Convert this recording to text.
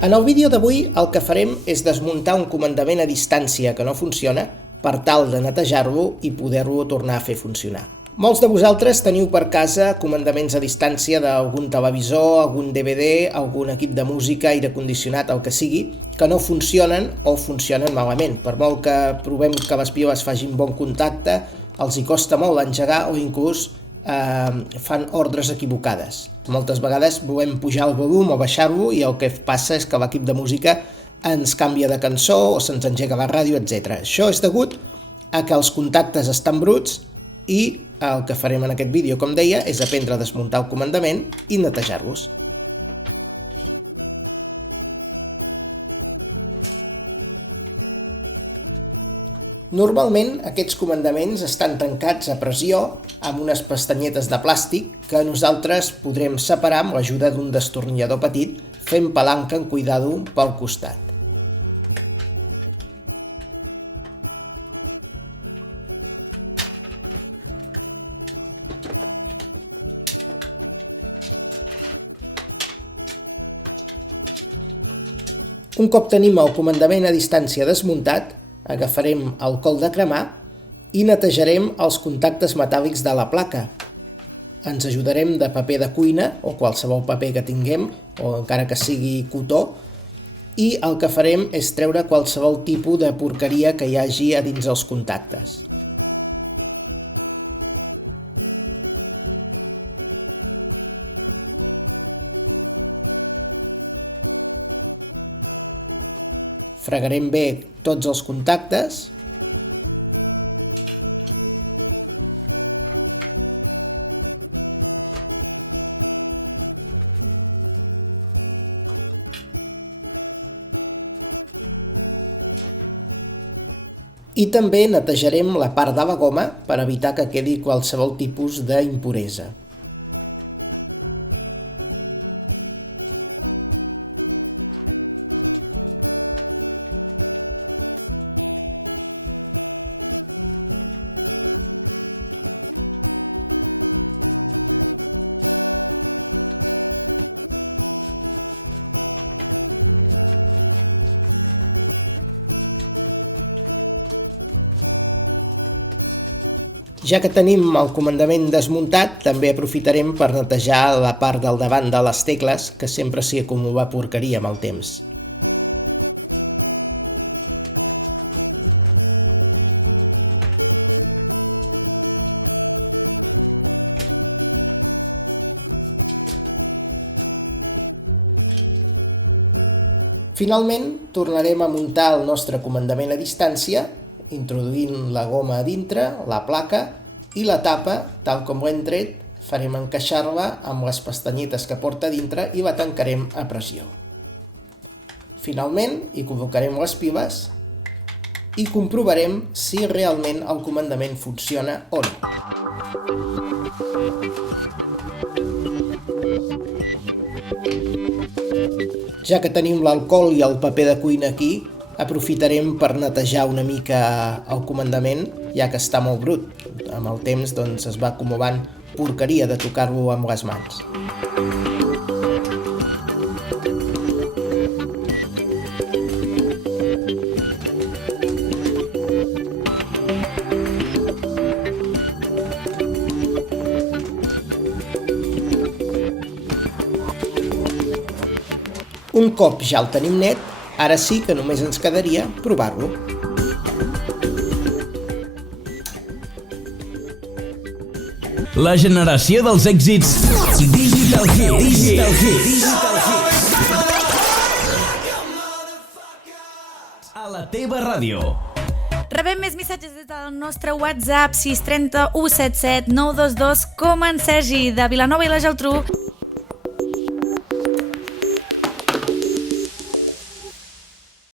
En el vídeo d'avui el que farem és desmuntar un comandament a distància que no funciona per tal de netejar-lo i poder-lo tornar a fer funcionar. Molts de vosaltres teniu per casa comandaments a distància d'algun televisor, algun DVD, algun equip de música, aire condicionat, el que sigui, que no funcionen o funcionen malament. Per molt que provem que les piles facin bon contacte, els hi costa molt d'engegar o inclús fan ordres equivocades. Moltes vegades volem pujar el volum o baixar-lo i el que passa és que l'equip de música ens canvia de cançó o se'ns engega la ràdio, etc. Això és degut a que els contactes estan bruts i el que farem en aquest vídeo, com deia, és aprendre a desmuntar el comandament i netejar-los. Normalment aquests comandaments estan tancats a pressió amb unes pestanyetes de plàstic que nosaltres podrem separar amb l'ajuda d'un destornillador petit fent palanca en cuidado pel costat. Un cop tenim el comandament a distància desmuntat, agafarem el col de cremar i netejarem els contactes metàl·lics de la placa. Ens ajudarem de paper de cuina o qualsevol paper que tinguem, o encara que sigui cotó, i el que farem és treure qualsevol tipus de porqueria que hi hagi a dins els contactes. Fregarem bé tots els contactes. I també netejarem la part de la goma per evitar que quedi qualsevol tipus d'impuresa. Ja que tenim el comandament desmuntat, també aprofitarem per netejar la part del davant de les tecles, que sempre s'hi acumula porqueria amb el temps. Finalment, tornarem a muntar el nostre comandament a distància, introduint la goma a dintre, la placa, i la tapa, tal com l'hem tret, farem encaixar-la amb les pestanyetes que porta a dintre i la tancarem a pressió. Finalment, hi col·locarem les piles i comprovarem si realment el comandament funciona o no. Ja que tenim l'alcohol i el paper de cuina aquí, aprofitarem per netejar una mica el comandament, ja que està molt brut. Amb el temps es va acumulant porqueria de tocar-lo amb les mans. Un cop ja el tenim net, ara sí que només ens quedaria provar-lo. La generació dels èxits Digital Hits. A la teva ràdio. Rebem més missatges des del nostre WhatsApp 630 177 922 com en Sergi de Vilanova i la Geltrú.